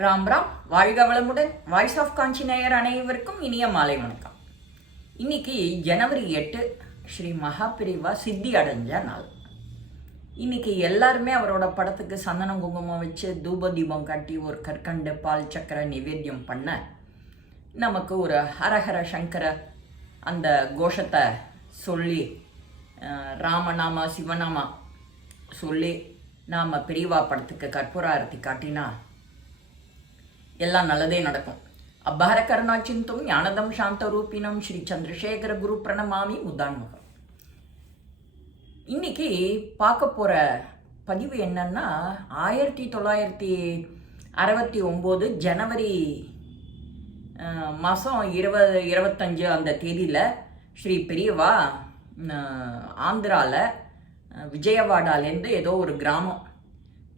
ராம் ராம், வாழ்க வளமுடன். Voice of காஞ்சி நேயர் அனைவருக்கும் இனிய மாலை வணக்கம். இன்னைக்கு ஜனவரி 8 ஸ்ரீ மகாபிரிவா சித்தி அடைஞ்ச நாள். இன்னைக்கு எல்லாருமே அவரோட படத்துக்கு சந்தனம் குங்குமம் வச்சு தூப தீபம் காட்டி ஒரு கற்கண்டு பால் சக்கரை நிவேத்தியம் பண்ண நமக்கு ஒரு ஹரஹர சங்கர அந்த கோஷத்தை சொல்லி ராமநாமா சிவநாமா சொல்லி நாம் பெரியவா படத்துக்கு கற்பூர ஆரத்தி காட்டினா எல்லாம் நல்லதே நடக்கும். அபார கருணாச்சிந்தும் ஞானதம் சாந்த ரூபினம் ஸ்ரீ சந்திரசேகர குரு பிரணமாமி முதான்முகம். இன்னைக்கு பார்க்க போகிற பதிவு என்னன்னா 1969 ஜனவரி மாதம் 25 அந்த தேதியில் ஸ்ரீ பெரியவா ஆந்திராவில் விஜயவாடாலேருந்து ஏதோ ஒரு கிராமம்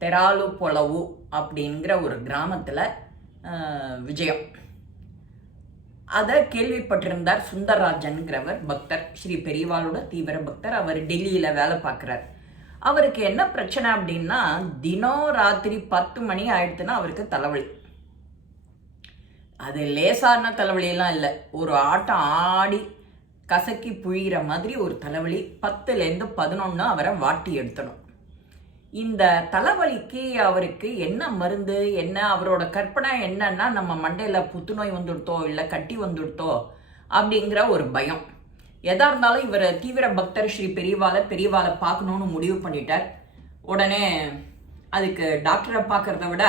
தெராலு பொலவு அப்படிங்கிற ஒரு கிராமத்தில் விஜயம் அதை கேள்விப்பட்டிருந்தார். சுந்தரராஜன்கிறவர் பக்தர், ஸ்ரீ பெரியவாளோட தீவிர பக்தர். அவர் டெல்லியில் வேலை பார்க்குறார். அவருக்கு என்ன பிரச்சனை அப்படின்னா, தினம் ராத்திரி 10 மணி ஆயிடுச்சுன்னா அவருக்கு தலைவலி. அது லேசான தலைவலியெல்லாம் இல்லை, ஒரு ஆட்டம் ஆடி கசக்கி புழிகிற மாதிரி ஒரு தலைவலி. 10லேருந்து 11 அவரை வாட்டி எடுத்துடும். இந்த தலைவலிக்கு அவருக்கு என்ன மருந்து, என்ன அவரோட கற்பனை என்னன்னா, நம்ம மண்டையில் புத்துநோய் வந்துடுத்தோ இல்லை கட்டி வந்துடுத்தோ அப்படிங்கிற ஒரு பயம். எதா இருந்தாலும் இவர் தீவிர பக்தர், ஸ்ரீ பெரியவாளை பார்க்கணுன்னு முடிவு பண்ணிட்டார். உடனே அதுக்கு டாக்டரை பார்க்கறத விட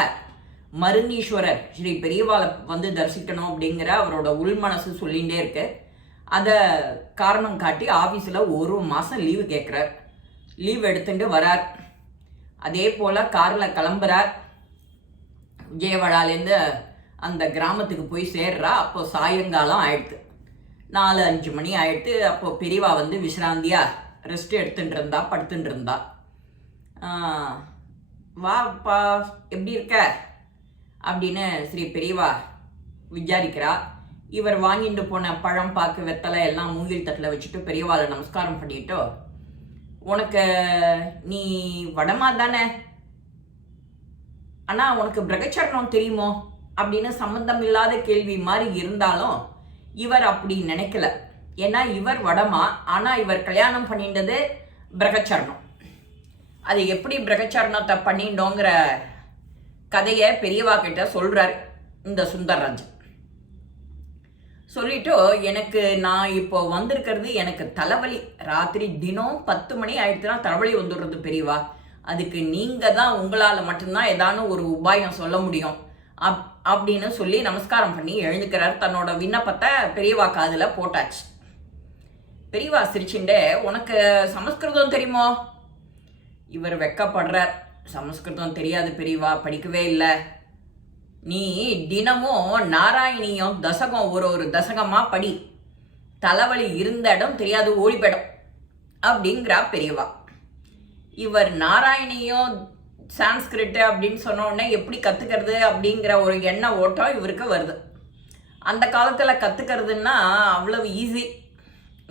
மருந்தீஸ்வரர் ஸ்ரீ பெரியவாளை வந்து தரிசிக்கணும் அப்படிங்கிற அவரோட உள்மனசு சொல்லிகிட்டே இருக்கு. அதை காரணம் காட்டி ஆஃபீஸில் 1 மாதம் லீவு கேட்குறார். லீவ் எடுத்துட்டு வரார். அதே போல் காரில் கிளம்புறார். விஜயவாடாலேருந்து அந்த கிராமத்துக்கு போய் சேர்றா. அப்போ சாயங்காலம் ஆயிடுது, 4-5 மணி ஆயிடுத்து. அப்போது பெரியவா வந்து விசிராந்தியாக ரெஸ்ட் எடுத்துட்டு இருந்தா, படுத்துட்டு இருந்தா. வாப்பா எப்படி இருக்க அப்படின்னு ஸ்ரீ பெரியவா விசாரிக்கிறா. இவர் வாங்கிட்டு போன பழம், பாக்கு, வெத்தலை எல்லாம் மூங்கில் தட்டில் வச்சுட்டு பெரியவாளை நமஸ்காரம் பண்ணிட்டோ, உனக்கு நீ வடமா தானே, ஆனால் உனக்கு பிரகச்சரணம் தெரியுமோ அப்படின்னு சம்மந்தம் இல்லாத கேள்வி மாதிரி இருந்தாலும் இவர் அப்படி நினைக்கல. ஏன்னா இவர் வடமா, ஆனால் இவர் கல்யாணம் பண்ணிட்டது பிரகச்சரணம். அது எப்படி பிரகச்சரணத்தை பண்ணிட்டோங்கிற கதையை பெரியவா கிட்ட சொல்கிறார் இந்த சுந்தரராஜன். சொல்லிட்டு, எனக்கு நான் இப்போ வந்திருக்கிறது எனக்கு தலைவலி, ராத்திரி தினம் 10 மணி ஆயிடுச்சுன்னா தலைவலி வந்துடுறது பெரியவா, அதுக்கு நீங்கள் தான், உங்களால் மட்டும்தான் ஏதானு ஒரு உபாயம் சொல்ல முடியும் அப்படின்னு சொல்லி நமஸ்காரம் பண்ணி எழுந்துக்கிறார். தன்னோட விண்ணப்பத்தை பெரியவா காதில் போட்டாச்சு. பெரியவா சிரிச்சுண்டே, உனக்கு சமஸ்கிருதம் தெரியுமோ? இவர் வெக்கப்படுறார். சமஸ்கிருதம் தெரியாது பெரியவா, படிக்கவே இல்லை. நீ தினமும் நாராயணியம் தசகம் ஒரு தசகமாக படி, தலைவலி இருந்த இடம் தெரியாது ஓடிப்படும் அப்படிங்கிறா பெரியவா. இவர் நாராயணியம் சான்ஸ்கிரிட்டு அப்படின்னு சொன்ன உடனே எப்படி கற்றுக்கிறது அப்படிங்கிற ஒரு எண்ண ஓட்டம் இவருக்கு வருது. அந்த காலத்தில் கற்றுக்கிறதுன்னா அவ்வளவு ஈஸி.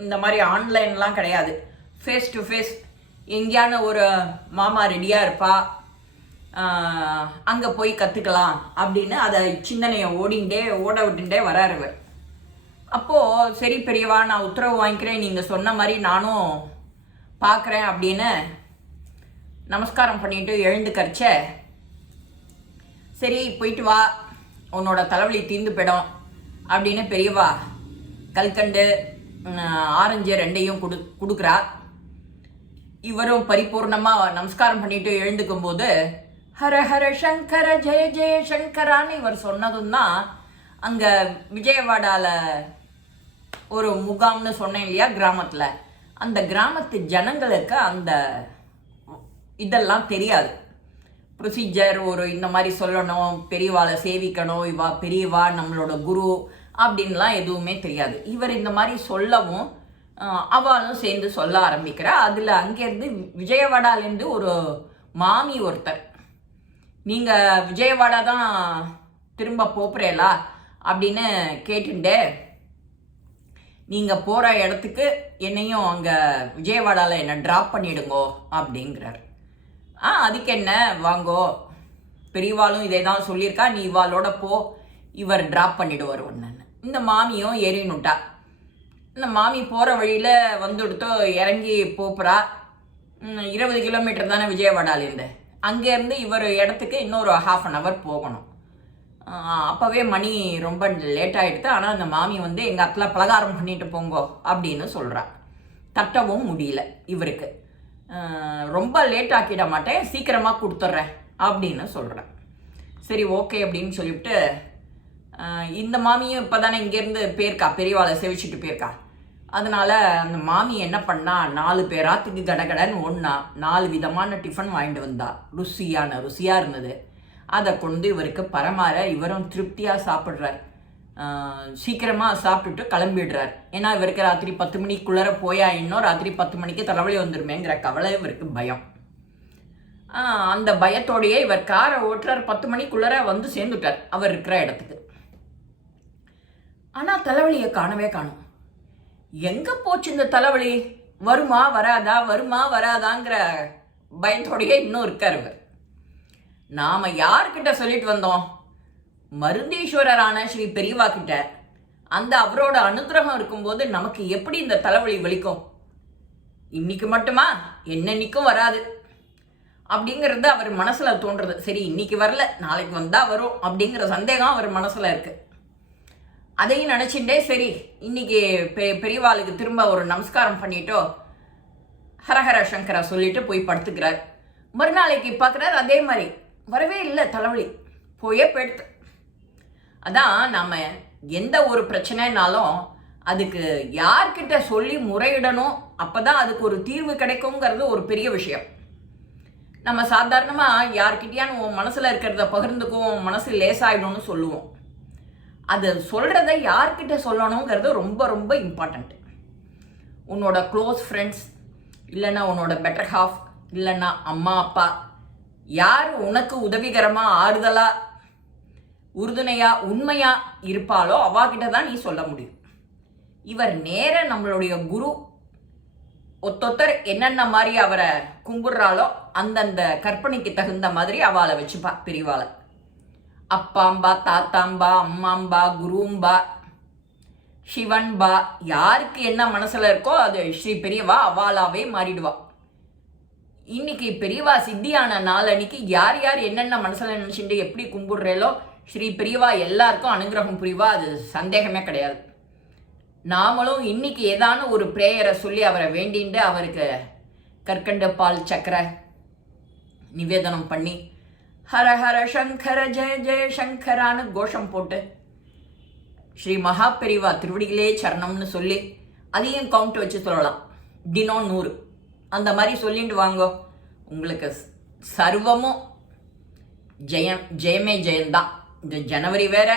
இந்த மாதிரி ஆன்லைன்லாம் கிடையாது. ஃபேஸ் டு ஃபேஸ் எங்கேயான ஒரு மாமா ரெடியாக இருப்பா, அங்கே போய் கற்றுக்கலாம் அப்படின்னு அதை சிந்தனையை ஓட விட்டுட்டே வராரு. அப்போது சரி பெரியவா, நான் உத்தரவு வாங்கிக்கிறேன், நீங்கள் சொன்ன மாதிரி நானும் பார்க்குறேன் அப்படின்னு நமஸ்காரம் பண்ணிட்டு எழுந்துக்கரிச்ச. சரி போயிட்டு வா, உன்னோட தலைவலி தீர்ந்து போயிடும் அப்படின்னு பெரியவா கல்கண்டு ஆரஞ்சு 2ஐயும் கொடுக்குறா. இவரும் பரிபூர்ணமாக நமஸ்காரம் பண்ணிட்டு எழுந்துக்கும் போது ஹர ஹர சங்கர ஜெய ஜெய சங்கரான்னு இவர் சொன்னதும் தான் அங்கே விஜயவாடாவில் ஒரு முகாம்னு சொன்னேன் இல்லையா கிராமத்தில், அந்த கிராமத்து ஜனங்களுக்கு அந்த இதெல்லாம் தெரியாது. ப்ரொசீஜர் ஒரு இந்த மாதிரி சொல்லணும், பெரியவாளை சேவிக்கணும், இவா பெரியவா நம்மளோட குரு அப்படின்லாம் எதுவுமே தெரியாது. இவர் இந்த மாதிரி சொல்லவும் அவளும் சேர்ந்து சொல்ல ஆரம்பிக்கிறா. அதில் அங்கேருந்து விஜயவாடாலேருந்து ஒரு மாமி ஒருத்தர், நீங்கள் விஜயவாடா தான் திரும்ப போகிறேலா அப்படின்னு கேட்டுட்டே, நீங்கள் போகிற இடத்துக்கு என்னையும் அங்கே விஜயவாடாவில் என்னை ட்ராப் பண்ணிவிடுங்கோ அப்படிங்கிறார். அதுக்கு என்ன வாங்கோ பெரியவாளும் இதே தான் சொல்லியிருக்கா, நீ இவாளோட போ, இவர் ட்ராப் பண்ணிடுவார் ஒன்றுன்னு. இந்த மாமியும் ஏறினுட்டா. இந்த மாமி போகிற வழியில் வந்துடுத்தோ இறங்கி போப்புறா. 20 கிலோமீட்டர் தானே விஜயவாடாலேருந்து. அங்கேருந்து இவர் இடத்துக்கு இன்னொரு 1/2 hour போகணும். அப்போவே மணி ரொம்ப லேட் ஆகிடுது. ஆனால் அந்த மாமி வந்து எங்கள் அத்தில் பலகாரம் பண்ணிட்டு போங்கோ அப்படின்னு சொல்கிறா. தட்டவும் முடியல இவருக்கு. ரொம்ப லேட் ஆக்கிட மாட்டேன், சீக்கிரமாக கொடுத்துட்றேன் அப்படின்னு சொல்கிறேன். சரி ஓகே அப்படின்னு சொல்லிவிட்டு இந்த மாமியும் இப்போ தானே இங்கேருந்து போயிருக்கா, பெரியவாளை செவிச்சிட்டு போயிருக்கா. அதனால் அந்த மாமி என்ன பண்ணா, 4 பேராத்துக்கு கடகடன்னு ஒன்றா 4 விதமான டிஃபன் வாங்கிட்டு வந்தா. ருசியாக இருந்தது. அதை கொண்டு இவருக்கு பரமாற இவரும் திருப்தியாக சாப்பிட்றார். சீக்கிரமாக சாப்பிட்டுட்டு கிளம்பிடுறார். ஏன்னா இவருக்கு ராத்திரி 10 மணிக்குள்ளே போயா இன்னும் ராத்திரி 10 மணிக்கு தலைவலி வந்துடுமேங்கிற கவலை இவருக்கு பயம். அந்த பயத்தோடையே இவர் காரை ஓட்டுறார். 10 மணிக்குள்ளே வந்து சேர்ந்துட்டார் அவர் இருக்கிற இடத்துக்கு. ஆனால் தலைவலியை காணவே காணும். எங்கே போச்சு இந்த தலைவலி? வருமா வராதாங்கிற பயத்தோடையே இன்னும் இருக்கார் இவர். நாம் யார்கிட்ட சொல்லிட்டு வந்தோம்? மருந்தீஸ்வரரான ஸ்ரீ பெரியவா கிட்ட. அந்த அவரோட அனுகிரகம் இருக்கும்போது நமக்கு எப்படி இந்த தலைவலி வலிக்கும்? இன்னைக்கு மட்டுமா, என்னன்னைக்கும் வராது அப்படிங்கிறது அவர் மனசில் தோன்றுறது. சரி இன்னைக்கு வரல, நாளைக்கு வந்தால் வரும் அப்படிங்கிற சந்தேகம் அவர் மனசில் இருக்குது. அதையும் நினச்சிட்டே சரி இன்னைக்கு பெரியவாளுக்கு திரும்ப ஒரு நமஸ்காரம் பண்ணிட்டோ ஹரஹர சங்கரா சொல்லிட்டு போய் படுத்துக்கிறார். மறுநாளைக்கு பார்க்குறாரு, அதே மாதிரி வரவே இல்லை தலைவலி, போயிடுத்து. அதான் நாம் எந்த ஒரு பிரச்சனைனாலும் அதுக்கு யார்கிட்ட சொல்லி முறையிடணும், அப்போ தான் அதுக்கு ஒரு தீர்வு கிடைக்குங்கிறது ஒரு பெரிய விஷயம். நம்ம சாதாரணமாக யார்கிட்டயானு உன் மனசில் இருக்கிறத பகிர்ந்துக்குவோம், மனசு லேசாயிடும்னு சொல்லுவோம். அது சொல்கிறத யார்கிட்ட சொல்லணுங்கிறது ரொம்ப ரொம்ப இம்பார்ட்டண்ட். உன்னோட க்ளோஸ் ஃப்ரெண்ட்ஸ், இல்லைன்னா உன்னோட பெட்டர் ஹாஃப், இல்லைன்னா அம்மா அப்பா, யார் உனக்கு உதவிகரமாக ஆறுதலாக உறுதுணையாக உண்மையாக இருப்பாளோ அவாகிட்ட தான் நீ சொல்ல முடியும். இவர் நேர நம்மளுடைய குரு ஒத்தொத்தர் என்னென்ன மாதிரி அவரை கும்பிட்றாளோ அந்தந்த கற்பனைக்கு தகுந்த மாதிரி அவளை வச்சுப்பா. பெரியவாளை அப்பாம்பா, தாத்தாம்பா, அம்மாம்பா, குரும்பா, சிவன்பா, யாருக்கு என்ன மனசில் இருக்கோ அது ஸ்ரீ பெரியவா அவாளாவே மாறிடுவா. இன்னைக்கு பெரியவா சித்தியான நாள் அன்னைக்கு யார் யார் என்னென்ன மனசில் நினச்சிட்டு எப்படி கும்பிடுறேலோ ஸ்ரீ பெரியவா எல்லாருக்கும் அனுகிரகம் புரிவா, அது சந்தேகமே கிடையாது. நாமளும் இன்னைக்கு ஏதான ஒரு பிரேயரை சொல்லி அவரை வேண்டிண்டு அவருக்கு கற்கண்டு பால் சக்கரை நிவேதனம் பண்ணி ஹர ஹர சங்கர ஜெய ஜெய சங்கரான்னு கோஷம் போட்டு ஸ்ரீ மகா பெரிவா திருவடிகளே சரணம்னு சொல்லி அதையும் கவுண்ட் வச்சு சொல்லலாம். தினம் 100 அந்த மாதிரி சொல்லிட்டு வாங்கோ. உங்களுக்கு சர்வமும் ஜெயமே ஜெயந்தான். இந்த ஜனவரி வேற,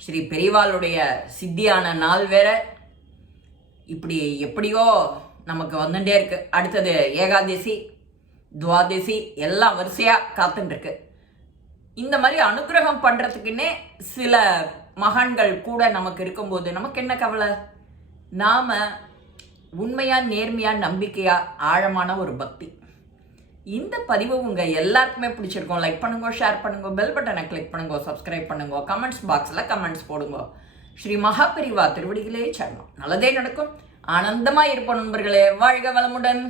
ஸ்ரீ பெரியவாளுடைய சித்தியான நாள் வேற, இப்படி எப்படியோ நமக்கு வந்துட்டே இருக்கு. அடுத்தது ஏகாதசி, துவாதசி எல்லாம் வரிசையாக காத்துட்டுருக்கு. இந்த மாதிரி அனுகிரகம் பண்ணுறதுக்குன்னே சில மகான்கள் கூட நமக்கு இருக்கும்போது நமக்கு என்ன கவலை? நாம் உண்மையாக நேர்மையாக நம்பிக்கையாக ஆழமான ஒரு பக்தி. இந்த பதிவு உங்கள் எல்லாருக்குமே பிடிச்சிருக்கோம். லைக் பண்ணுங்க, ஷேர் பண்ணுங்க, பெல் பட்டனை கிளிக் பண்ணுங்க, சப்ஸ்கிரைப் பண்ணுங்க, கமெண்ட்ஸ் பாக்ஸில் கமெண்ட்ஸ் போடுங்க. ஸ்ரீ மகாபெரிவா திருவடிகளே சரணம். நல்லதே நடக்கும். ஆனந்தமாக இருப்போம் நண்பர்களே. வாழ்க வளமுடன்.